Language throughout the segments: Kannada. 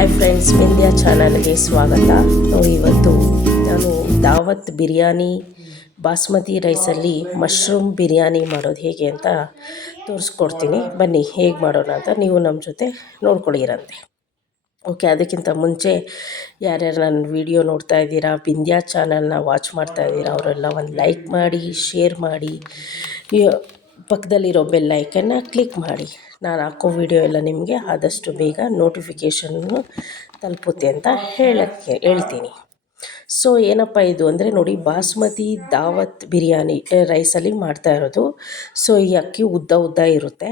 ಹಾಯ್ ಫ್ರೆಂಡ್ಸ್, ವಿಂದ್ಯಾ ಚಾನಲ್ಗೆ ಸ್ವಾಗತ. ನೋಡಿ, ಇವತ್ತು ನಾನು ದಾವತ್ ಬಿರಿಯಾನಿ ಬಾಸ್ಮತಿ ರೈಸಲ್ಲಿ ಮಶ್ರೂಮ್ ಬಿರಿಯಾನಿ ಮಾಡೋದು ಹೇಗೆ ಅಂತ ತೋರಿಸ್ಕೊಡ್ತೀನಿ. ಬನ್ನಿ ಹೇಗೆ ಮಾಡೋಣ ಅಂತ ನೀವು ನಮ್ಮ ಜೊತೆ ನೋಡ್ಕೊಳ್ಳಿರಂತೆ. ಓಕೆ, ಅದಕ್ಕಿಂತ ಮುಂಚೆ ಯಾರ್ಯಾರು ನನ್ನ ವಿಡಿಯೋ ನೋಡ್ತಾ ಇದ್ದೀರಾ, ವಿಂದ್ಯಾ ಚಾನಲ್ನ ವಾಚ್ ಮಾಡ್ತಾ ಇದ್ದೀರಾ, ಅವರೆಲ್ಲ ಒಂದು ಲೈಕ್ ಮಾಡಿ, ಶೇರ್ ಮಾಡಿ, ಪಕ್ಕದಲ್ಲಿರೋ ಬೆಲ್ ಐಕನ್ನ ಕ್ಲಿಕ್ ಮಾಡಿ. ನಾನು ಹಾಕೋ ವಿಡಿಯೋ ಎಲ್ಲ ನಿಮಗೆ ಆದಷ್ಟು ಬೇಗ ನೋಟಿಫಿಕೇಷನ್ನು ತಲುಪುತ್ತೆ ಅಂತ ಹೇಳ್ತೀನಿ. ಸೊ ಏನಪ್ಪ ಇದು ಅಂದರೆ, ನೋಡಿ, ಬಾಸ್ಮತಿ ದಾವತ್ ಬಿರಿಯಾನಿ ರೈಸಲ್ಲಿ ಮಾಡ್ತಾ ಇರೋದು. ಸೊ ಈ ಅಕ್ಕಿ ಉದ್ದ ಇರುತ್ತೆ.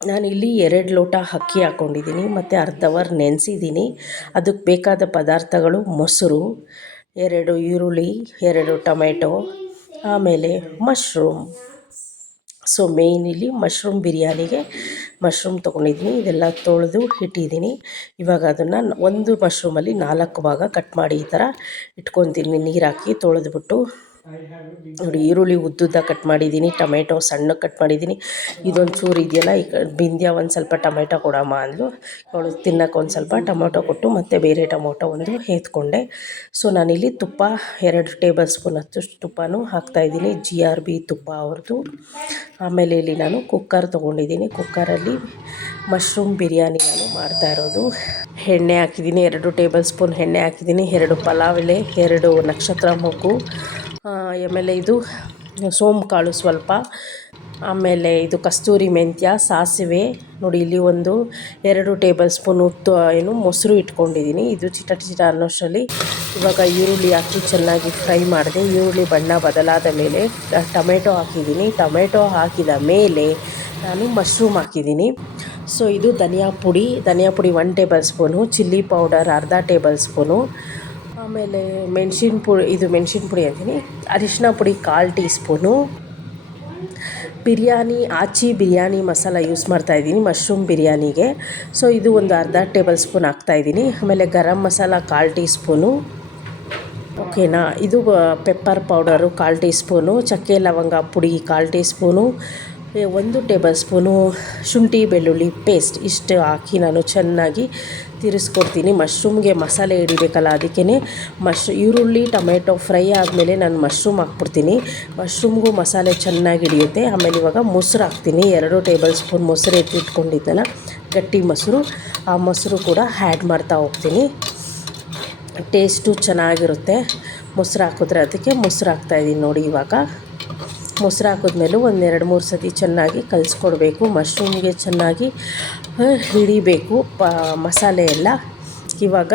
ನಾನಿಲ್ಲಿ 2 ಲೋಟ ಅಕ್ಕಿ ಹಾಕ್ಕೊಂಡಿದ್ದೀನಿ ಮತ್ತು ಅರ್ಧ ಅವರ್ ನೆನೆಸಿದ್ದೀನಿ. ಅದಕ್ಕೆ ಬೇಕಾದ ಪದಾರ್ಥಗಳು: ಮೊಸರು, 2 ಈರುಳ್ಳಿ, 2 ಟೊಮೆಟೊ, ಆಮೇಲೆ ಮಶ್ರೂಮ್. ಸೊ ಮೇಯ್ನ್ ಇಲ್ಲಿ ಮಶ್ರೂಮ್ ಬಿರಿಯಾನಿಗೆ ಮಶ್ರೂಮ್ ತೊಗೊಂಡಿದ್ದೀನಿ. ಇದೆಲ್ಲ ತೊಳೆದು ಇಟ್ಟಿದ್ದೀನಿ. ಇವಾಗ ಅದನ್ನು ಒಂದು ಮಶ್ರೂಮಲ್ಲಿ 4 ಭಾಗ ಕಟ್ ಮಾಡಿ ಈ ಥರ ಇಟ್ಕೊತೀನಿ, ನೀರು ಹಾಕಿ ತೊಳೆದ್ಬಿಟ್ಟು. ನೋಡಿ, ಈರುಳ್ಳಿ ಉದ್ದುದ್ದ ಕಟ್ ಮಾಡಿದ್ದೀನಿ, ಟೊಮೆಟೊ ಸಣ್ಣ ಕಟ್ ಮಾಡಿದ್ದೀನಿ. ಇದೊಂದು ಚೂರು ಇದೆಯಲ್ಲ, ಈ ಬಿಂದ್ಯಾ ಒಂದು ಸ್ವಲ್ಪ ಟೊಮೆಟೊ ಕೊಡಮ್ಮ ಅಂದ್ಲು. ಅವಳು ತಿನ್ನೋಕೆ ಒಂದು ಸ್ವಲ್ಪ ಟೊಮೊಟೊ ಕೊಟ್ಟು ಮತ್ತು ಬೇರೆ ಟೊಮೊಟೊ ಒಂದು ಎತ್ಕೊಂಡೆ. ಸೊ ನಾನಿಲ್ಲಿ ತುಪ್ಪ 2 ಟೇಬಲ್ ಸ್ಪೂನ್ ಅಷ್ಟು ತುಪ್ಪನೂ ಹಾಕ್ತಾಯಿದ್ದೀನಿ, GRB ತುಪ್ಪ ಅವ್ರದ್ದು. ಆಮೇಲೆ ಇಲ್ಲಿ ನಾನು ಕುಕ್ಕರ್ ತೊಗೊಂಡಿದ್ದೀನಿ. ಕುಕ್ಕರಲ್ಲಿ ಮಶ್ರೂಮ್ ಬಿರಿಯಾನಿ ನಾನು ಮಾಡ್ತಾ ಇರೋದು. ಎಣ್ಣೆ ಹಾಕಿದ್ದೀನಿ, 2 ಟೇಬಲ್ ಸ್ಪೂನ್ ಎಣ್ಣೆ ಹಾಕಿದ್ದೀನಿ, 2 ಪಲಾವ್ ಎಲೆ, 2 ನಕ್ಷತ್ರ ಮೊಗ್ಗು, ಆಮೇಲೆ ಇದು ಸೋಂಪು ಕಾಳು ಸ್ವಲ್ಪ, ಆಮೇಲೆ ಇದು ಕಸ್ತೂರಿ ಮೆಂತ್ಯ, ಸಾಸಿವೆ. ನೋಡಿ, ಇಲ್ಲಿ 2 ಟೇಬಲ್ ಸ್ಪೂನ್ ಮೊಸರು ಇಟ್ಕೊಂಡಿದ್ದೀನಿ. ಇದು ಚಿಟ ಅನ್ನೋಷ್ಟರಲ್ಲಿ ಇವಾಗ ಈರುಳ್ಳಿ ಹಾಕಿ ಚೆನ್ನಾಗಿ ಫ್ರೈ ಮಾಡಿದೆ. ಈರುಳ್ಳಿ ಬಣ್ಣ ಬದಲಾದ ಮೇಲೆ ಟೊಮೆಟೊ ಹಾಕಿದ್ದೀನಿ. ಟೊಮೆಟೊ ಹಾಕಿದ ಮೇಲೆ ನಾನು ಮಶ್ರೂಮ್ ಹಾಕಿದ್ದೀನಿ. ಸೊ ಇದು ಧನಿಯಾ ಪುಡಿ 1 ಟೇಬಲ್ ಸ್ಪೂನು, ಚಿಲ್ಲಿ ಪೌಡರ್ ಅರ್ಧ ಟೇಬಲ್ ಸ್ಪೂನು, ಆಮೇಲೆ ಮೆಣಸಿನ ಪುಡಿ ಅಂತೀನಿ, ಅರಿಶಿನ ಪುಡಿ 1/4 tea spoon, biryani masala use ಮಾಡ್ತಾಯಿದ್ದೀನಿ ಮಶ್ರೂಮ್ ಬಿರಿಯಾನಿಗೆ. ಸೊ ಇದು ಒಂದು ಅರ್ಧ ಟೇಬಲ್ ಸ್ಪೂನ್ ಹಾಕ್ತಾಯಿದ್ದೀನಿ. ಆಮೇಲೆ ಗರಂ ಮಸಾಲ 1/4 ಟೀ ಸ್ಪೂನು. ಓಕೆನಾ. ಇದು ಪೆಪ್ಪರ್ ಪೌಡರು 1/4 ಟೀ ಸ್ಪೂನು, ಚಕ್ಕೆ ಲವಂಗ ಪುಡಿ 1/4 ಟೀ ಸ್ಪೂನು, 1 ಟೇಬಲ್ ಸ್ಪೂನು ಶುಂಠಿ ಬೆಳ್ಳುಳ್ಳಿ ಪೇಸ್ಟ್. ಇಷ್ಟು ಹಾಕಿ ನಾನು ಚೆನ್ನಾಗಿ ತಿರ್ಸ್ಕೊಡ್ತೀನಿ. ಮಶ್ರೂಮ್ಗೆ ಮಸಾಲೆ ಹಿಡಿಬೇಕಲ್ಲ, ಅದಕ್ಕೇ ಈರುಳ್ಳಿ ಟೊಮೆಟೊ ಫ್ರೈ ಆದಮೇಲೆ ನಾನು ಮಶ್ರೂಮ್ ಹಾಕ್ಬಿಡ್ತೀನಿ. ಮಶ್ರೂಮ್ಗೂ ಮಸಾಲೆ ಚೆನ್ನಾಗಿ ಹಿಡಿಯುತ್ತೆ. ಆಮೇಲೆ ಇವಾಗ ಮೊಸರು ಹಾಕ್ತೀನಿ. 2 ಟೇಬಲ್ ಸ್ಪೂನ್ ಮೊಸರು ಎತ್ತಿಟ್ಕೊಂಡಿದ್ದೆನಲ್ಲ, ಗಟ್ಟಿ ಮೊಸರು, ಆ ಮೊಸರು ಕೂಡ ಆ್ಯಡ್ ಮಾಡ್ತಾ ಹೋಗ್ತೀನಿ. ಟೇಸ್ಟು ಚೆನ್ನಾಗಿರುತ್ತೆ ಮೊಸರು ಹಾಕಿದ್ರೆ, ಅದಕ್ಕೆ ಮೊಸರು ಹಾಕ್ತಾಯಿದ್ದೀನಿ. ನೋಡಿ, ಇವಾಗ ಮೊಸರು ಹಾಕಿದ್ಮೇಲೂ 1-2-3 ಸತಿ ಚೆನ್ನಾಗಿ ಕಲಿಸ್ಕೊಡ್ಬೇಕು. ಮಶ್ರೂಮ್ಗೆ ಚೆನ್ನಾಗಿ ಹಿಡಿಬೇಕು ಮಸಾಲೆ ಎಲ್ಲ. ಇವಾಗ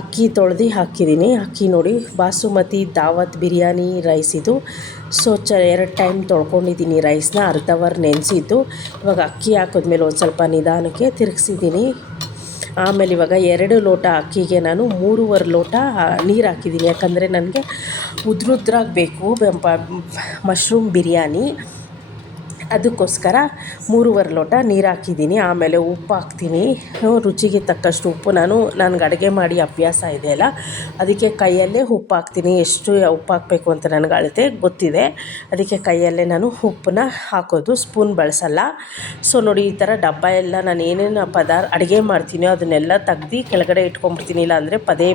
ಅಕ್ಕಿ ತೊಳೆದು ಹಾಕಿದ್ದೀನಿ. ಅಕ್ಕಿ ನೋಡಿ, ಬಾಸುಮತಿ ದಾವತ್ ಬಿರಿಯಾನಿ ರೈಸ್ ಇದು. ಸೊ 2 ಟೈಮ್ ತೊಳ್ಕೊಂಡಿದ್ದೀನಿ ರೈಸ್ನ, ಅರ್ಧ ಅವರ್ ನೆನೆಸಿದ್ದು. ಇವಾಗ ಅಕ್ಕಿ ಹಾಕಿದ್ಮೇಲೆ ಒಂದು ಸ್ವಲ್ಪ ನಿಧಾನಕ್ಕೆ ತಿರುಗಿಸಿದ್ದೀನಿ. ಆಮೇಲೆ ಇವಾಗ 2 ಲೋಟ ಅಕ್ಕಿಗೆ ನಾನು 3.25 ಲೋಟ ನೀರು ಹಾಕಿದ್ದೀನಿ. ಯಾಕಂದರೆ ನನಗೆ ಉದ್ರುದ್ರಾಗಿ ಬೇಕು ಮಶ್ರೂಮ್ ಬಿರಿಯಾನಿ, ಅದಕ್ಕೋಸ್ಕರ 3.25 ಲೋಟ ನೀರು ಹಾಕಿದ್ದೀನಿ. ಆಮೇಲೆ ಉಪ್ಪು ಹಾಕ್ತೀನಿ, ರುಚಿಗೆ ತಕ್ಕಷ್ಟು ಉಪ್ಪು. ನನಗೆ ಅಡುಗೆ ಮಾಡಿ ಅಭ್ಯಾಸ ಇದೆಯಲ್ಲ, ಅದಕ್ಕೆ ಕೈಯಲ್ಲೇ ಉಪ್ಪು ಹಾಕ್ತೀನಿ. ಎಷ್ಟು ಉಪ್ಪು ಹಾಕಬೇಕು ಅಂತ ನನಗೆ ಅಳತೆ ಗೊತ್ತಿದೆ, ಅದಕ್ಕೆ ಕೈಯಲ್ಲೇ ನಾನು ಉಪ್ಪನ್ನ ಹಾಕೋದು, ಸ್ಪೂನ್ ಬಳಸಲ್ಲ. ಸೊ ನೋಡಿ, ಈ ಥರ ಡಬ್ಬ ಎಲ್ಲ ನಾನು ಏನೇನು ಅಡುಗೆ ಮಾಡ್ತೀನೋ ಅದನ್ನೆಲ್ಲ ತೆಗ್ದು ಕೆಳಗಡೆ ಇಟ್ಕೊಂಡ್ಬಿಡ್ತೀನಿ. ಇಲ್ಲ ಅಂದರೆ ಪದೇ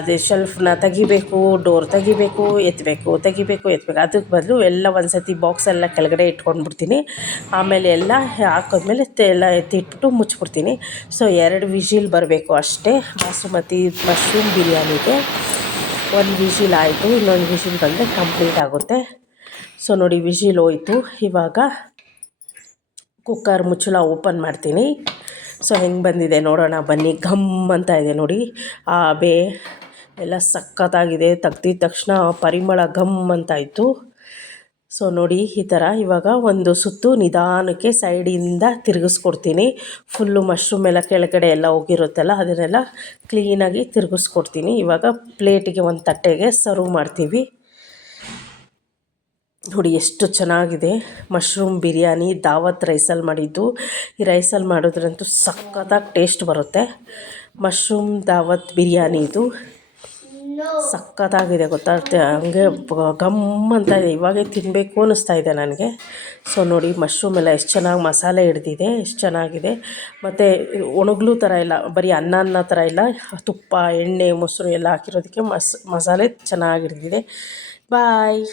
ಅದೇ ಶೆಲ್ಫ್ನ ತೆಗಿಬೇಕು, ಡೋರ್ ತೆಗಿಬೇಕು, ಎತ್ತಬೇಕು. ಅದಕ್ಕೆ ಬದಲು ಎಲ್ಲ ಒಂದು ಸತಿ ಬಾಕ್ಸೆಲ್ಲ ಕೆಳಗಡೆ ಇಟ್ಕೊಂಡ್ಬಿಡ್ತೀನಿ. ಆಮೇಲೆ ಎಲ್ಲ ಹಾಕಿದ್ಮೇಲೆ ಎಲ್ಲ ಎತ್ತಿಟ್ಬಿಟ್ಟು ಮುಚ್ಚಿಬಿಡ್ತೀನಿ. ಸೊ 2 ವಿಷಿಲ್ ಬರಬೇಕು ಅಷ್ಟೇ ಬಾಸುಮತಿ ಮಶ್ರೂಮ್ ಬಿರಿಯಾನಿಗೆ. 1 ವಿಷಿಲ್ ಆಯಿತು, ಇನ್ನೊಂದು ವಿಷಿಲ್ ಬಂದರೆ ಕಂಪ್ಲೀಟ್ ಆಗುತ್ತೆ. ಸೊ ನೋಡಿ, ವಿಷಿಲ್ ಹೋಯಿತು. ಇವಾಗ ಕುಕ್ಕರ್ ಮುಚ್ಚಳ ಓಪನ್ ಮಾಡ್ತೀನಿ. ಸೊ ಹೆಂಗೆ ಬಂದಿದೆ ನೋಡೋಣ ಬನ್ನಿ. ಘಮ್ ಅಂತ ಇದೆ ನೋಡಿ, ಎಲ್ಲ ಸಖತ್ತಾಗಿದೆ. ತೆಗ್ದಿದ ತಕ್ಷಣ ಪರಿಮಳ ಘಮ್ ಅಂತಾಯಿತು. ಸೊ ನೋಡಿ, ಈ ಥರ ಇವಾಗ ಒಂದು ಸುತ್ತು ನಿಧಾನಕ್ಕೆ ಸೈಡಿಂದ ತಿರುಗಿಸ್ಕೊಡ್ತೀನಿ. ಫುಲ್ಲು ಮಶ್ರೂಮ್ ಎಲ್ಲ ಕೆಳಗಡೆ ಎಲ್ಲ ಹೋಗಿರುತ್ತಲ್ಲ, ಅದನ್ನೆಲ್ಲ ಕ್ಲೀನಾಗಿ ತಿರುಗಿಸ್ಕೊಡ್ತೀನಿ. ಇವಾಗ ಪ್ಲೇಟಿಗೆ, ಒಂದು ತಟ್ಟೆಗೆ ಸರ್ವ್ ಮಾಡ್ತೀವಿ. ನೋಡಿ ಎಷ್ಟು ಚೆನ್ನಾಗಿದೆ ಮಶ್ರೂಮ್ ಬಿರಿಯಾನಿ, ದಾವತ್ ರೈಸಲ್ಲಿ ಮಾಡಿದ್ದು. ಈ ರೈಸಲ್ಲಿ ಮಾಡೋದ್ರಂತೂ ಸಖತ್ತಾಗಿ ಟೇಸ್ಟ್ ಬರುತ್ತೆ. ಮಶ್ರೂಮ್ ದಾವತ್ ಬಿರಿಯಾನಿ ಇದು. ಸಖತ್ತಾಗಿದೆ ಗೊತ್ತಾ, ಹಂಗೆ ಗಮ್ ಅಂತ ಇದೆ, ಇವಾಗೇ ತಿನ್ನಬೇಕು ಅನ್ನಿಸ್ತಾ ಇದೆ ನನಗೆ. ಸೊ ನೋಡಿ ಮಶ್ರೂಮ್ ಎಲ್ಲ ಎಷ್ಟು ಚೆನ್ನಾಗಿ ಮಸಾಲೆ ಹಿಡ್ದಿದೆ, ಎಷ್ಟು ಚೆನ್ನಾಗಿದೆ. ಮತ್ತು ಒಣಗ್ಲು ಥರ ಇಲ್ಲ, ಬರೀ ಅನ್ನ ಥರ ಇಲ್ಲ, ತುಪ್ಪ ಎಣ್ಣೆ ಮೊಸರು ಎಲ್ಲ ಹಾಕಿರೋದಕ್ಕೆ ಮಸಾಲೆ ಚೆನ್ನಾಗಿ ಹಿಡ್ದಿದೆ. ಬಾಯ್.